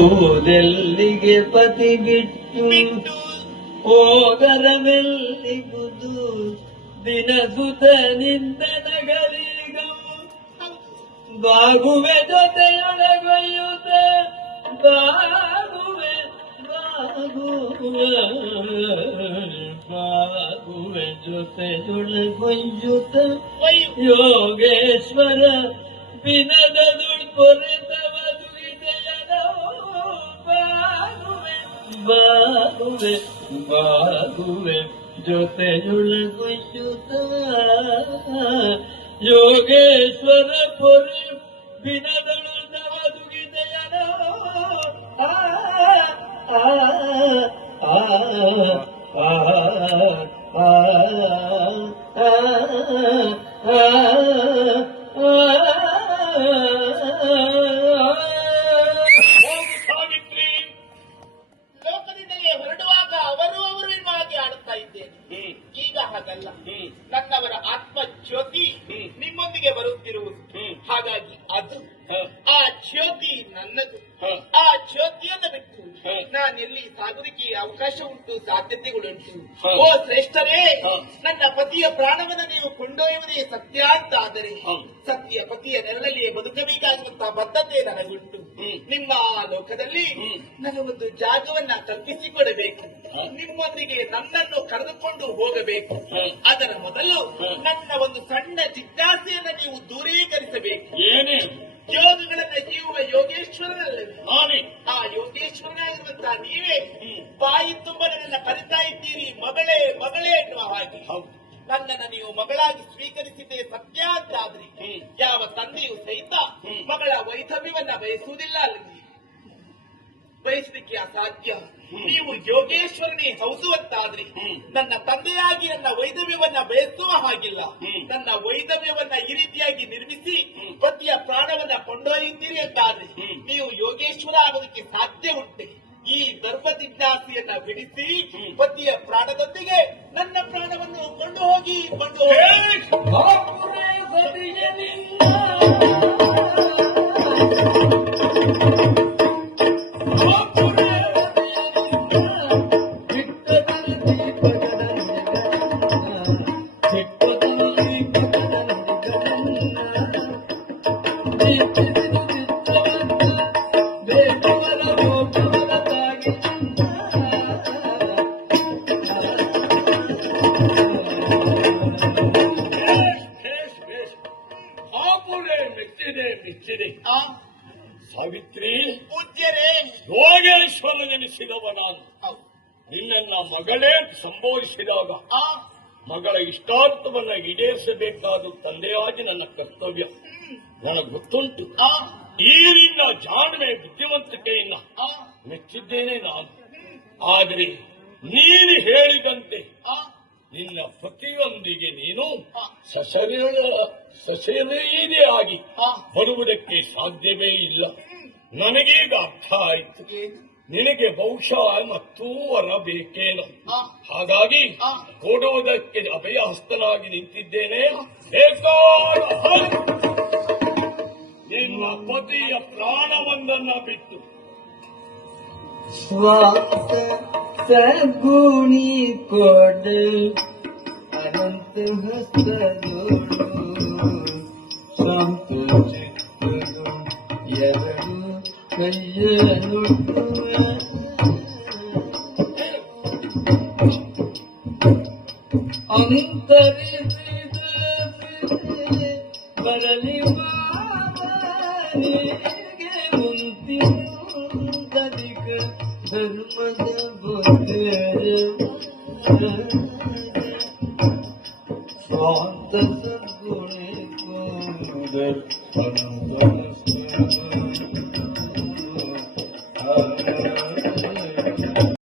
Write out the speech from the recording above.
ಹೋದೆಲ್ಲಿಗೆ ಪತಿ ಬಿಟ್ಟು ಹೋಗರವೆಲ್ಲಿಗುದು ದಿನ ಸುತ ನಿಂದ ನಗರೀಗ ಬಾಗುವೆ ಜೊತೆಯೊಳಗೊಯ್ಯುತ್ತ ಬಾಗುವೆ ಬಾಗುವೆ ಜೊತೆಯೊಳಗೊಯ್ಯುತ್ತ ಯೋಗೇಶ್ವರ ಬಿನದದುಳ್ ಪೊರೆತವದು ಬಾಗುವೆ ಬಾಗುವೆ ಜೊತೆಯೊಳಗೊಯ್ಯುತ್ತ ಯೋಗೇಶ್ವರ ಪೊರೆ ಬಿನದಳು ನವದುಗಿದೆಯನ ನನ್ನವರ ಆತ್ಮ ಜ್ಯೋತಿ ನಿಮ್ಮೊಂದಿಗೆ ಬರುತ್ತಿರುವುದು. ಹಾಗಾಗಿ ಅದು ಆ ಜ್ಯೋತಿ ನನ್ನದು. ಆ ಜ್ಯೋತಿಯನ್ನು ಬಿಟ್ಟು ನಾನೆಲ್ಲಿ ಸಾಗುವುದಕ್ಕೆ ಅವಕಾಶ ಉಂಟು, ಸಾಧ್ಯತೆಗಳುಂಟು. ಓ ಶ್ರೇಷ್ಠರೇ, ನನ್ನ ಪತಿಯ ಪ್ರಾಣವನ್ನು ನೀವು ಕೊಂಡೊಯ್ಯುವುದೇ ಸತ್ಯ ಅಂತ ಆದರೆ ಸತ್ಯ ಪತಿಯ ನೆರಳಲ್ಲಿಯೇ ಬದುಕಬೇಕಾಗುವಂತಹ ಬದ್ಧತೆ ನನಗುಂಟು. ನಿಮ್ಮ ಲೋಕದಲ್ಲಿ ನನಗೊಂದು ಜಾಗವನ್ನ ಕಲ್ಪಿಸಿಕೊಡಬೇಕು. ನಿಮ್ಮೊಂದಿಗೆ ನನ್ನನ್ನು ಕರೆದುಕೊಂಡು ಹೋಗಬೇಕು. ಅದರ ಮೊದಲು ನನ್ನ ಒಂದು ಸಣ್ಣ ಜಿಜ್ಞಾಸೆಯನ್ನು ನೀವು ದೂರೀಕರಿಸಬೇಕು. ಏನೇ ಯೋಗಗಳನ್ನ ಜೀವ ಯೋಗೇಶ್ವರನಲ್ಲವೇ? ಆ ಯೋಗೇಶ್ವರನಾಗಿರುವಂತಹ ನೀವೇ ಬಾಯಿ ತುಂಬ ನನ್ನನ್ನ ಕರಿತಾ ಇದ್ದೀರಿ, ಮಗಳೇ ಮಗಳೇ ಎನ್ನುವ ಹಾಗೆ. ನನ್ನನ್ನು ನೀವು ಮಗಳಾಗಿ ಸ್ವೀಕರಿಸಿದ್ದೇ ಸತ್ಯ ಅಂತಾದ್ರಿ ಯಾವ ತಂದೆಯೂ ಸಹಿತ ಮಗಳ ವೈಧವ್ಯವನ್ನ ಬಯಸುವುದಿಲ್ಲ ಅಲ್ಲದೆ ಬಯಸಲಿಕ್ಕೆ ಅಸಾಧ್ಯ. ನೀವು ಯೋಗೇಶ್ವರನೇ ಹೌದು ಅಂತಾದ್ರಿ ನನ್ನ ತಂದೆಯಾಗಿ ನನ್ನ ವೈಧವ್ಯವನ್ನ ಬಯಸುವ ಹಾಗಿಲ್ಲ. ನನ್ನ ವೈಧವ್ಯವನ್ನ ಈ ರೀತಿಯಾಗಿ ನಿರ್ಮಿಸಿ ಪತಿಯ ಪ್ರಾಣವನ್ನ ಕೊಂಡೊಯ್ಯುತ್ತೀರಿ ಅಂತಾದ್ರಿ ನೀವು ಯೋಗೇಶ್ವರ ಆಗೋದಕ್ಕೆ ಸಾಧ್ಯ ಉಂಟೆ? ಈ ಗರ್ಭ ಜಿಜ್ಞಾಸೆಯನ್ನ ಬಿಡಿಸಿ ಪತಿಯ ಪ್ರಾಣದೊಂದಿಗೆ ನನ್ನ ಪ್ರಾಣವನ್ನು ಕೊಂಡು ಹೋಗಿ ಸಾವಿತ್ರಿ, ಪೂಜ್ಯರೇ, ಯೋಗೇಶ್ವರ ನೆನೆಸಿದವ ನಾನು. ನಿನ್ನ ಮಗಳೇ ಸಂಭವಿಸಿದಾಗ ಮಗಳ ಇಷ್ಟಾರ್ಥವನ್ನ ಈಡೇರಿಸಬೇಕಾದ ತಂದೆಯಾಗಿ ನನ್ನ ಕರ್ತವ್ಯ ನನಗೆ ಗೊತ್ತುಂಟು. ಈ ನಿನ್ನ ಜಾಣ್ಮೆ ಬುದ್ಧಿವಂತಿಕೆಯನ್ನ ಮೆಚ್ಚಿದ್ದೇನೆ ನಾನು. ಆದರೆ ನೀನು ಹೇಳಿದಂತೆ ನಿನ್ನ ಪತಿಯೊಂದಿಗೆ ನೀನು ಸಶರೀರೇ ಆಗಿ ಬರುವುದಕ್ಕೆ ಸಾಧ್ಯವೇ ಇಲ್ಲ. ನನಗೀಗ ಅರ್ಥ ಆಯಿತು. ನಿನಗೆ ಬಹುಶಃ ಮತ್ತೂ ವರ ಬೇಕೇನು. ಹಾಗಾಗಿ ಕೊಡುವುದಕ್ಕೆ ಅಭಯಹಸ್ತನಾಗಿ ನಿಂತಿದ್ದೇನೆ. ನಿನ್ನ ಪತಿಯ ಪ್ರಾಣವೊಂದನ್ನ ಬಿಟ್ಟು ಶ್ವಾಸ ಸಗುಣಿ ಕೊಡ ಅನಂತ ಹಸ್ತದೋಳು ಸಂತೋಷ ಎರಡು ಕೈಯನುಟ್ಟುವ ಅಂತರಿಸಿದ ಬರಲಿ ಬಾಬರಿಗೆ ಮುಂತಿರುವುದರಿಗ ಧರ್ಮದ ಬುದ್ಧ ಸ್ವಾಂತ ಸದ್ಗುಣೆ ಕೋದರ್ ಅನಂತ